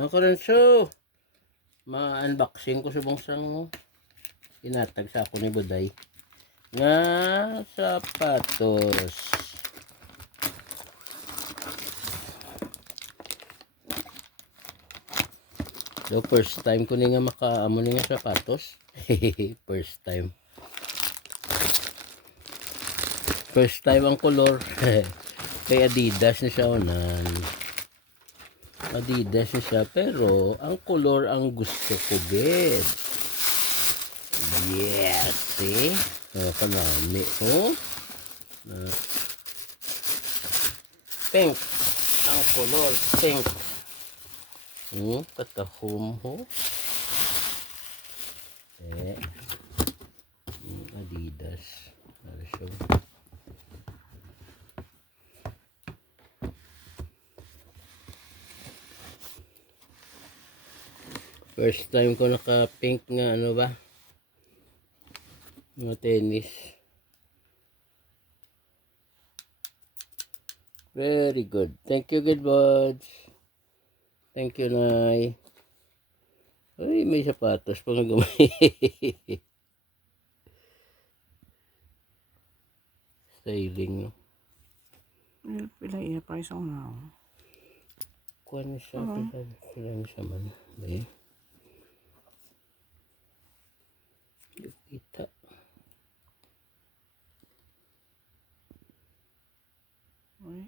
Makaranso, ma-unboxing ko sa bangsang mo. Inatag sa ako ni Buday nga sapatos. So first time ko ni nga makaamo ni nga sapatos. First time. First time ang color. Kay Adidas na siya unan. Adidas na siya pero ang color ang gusto ko, bed. Yes, see? Kanami, oh. Pink. Ang color, pink. Katahom, ho. Adidas. Ano siya? First time ko naka-pink nga, ano ba? Mga tennis. Very good. Thank you, good buds. Thank you, Nay. Ay, may sapatos pa nga gamay. Styling, no? Pila iya price ako na. Kuha na siya. Pila na siya man. Okay. Kita. Uy.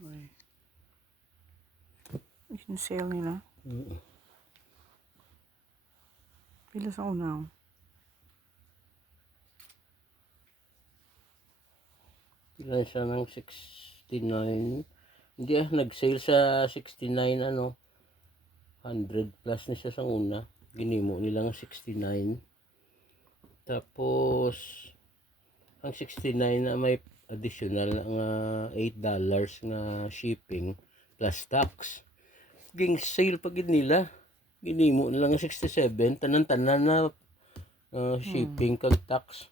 Uy. Yung sale nila. Pila sa unaw. Pila siya ng 69. Hindi nag-sale sa 69 ano. 100 plus na siya sa una. Ginimo nila ng 69. Tapos ang 69 na may additional nga $8 nga shipping plus tax. Ging sale pag nila. Ginimo nila ng 67. Tanan-tanan na shipping kag tax.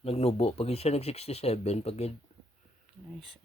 Nagnubo pag siya nag 67 pag Nice.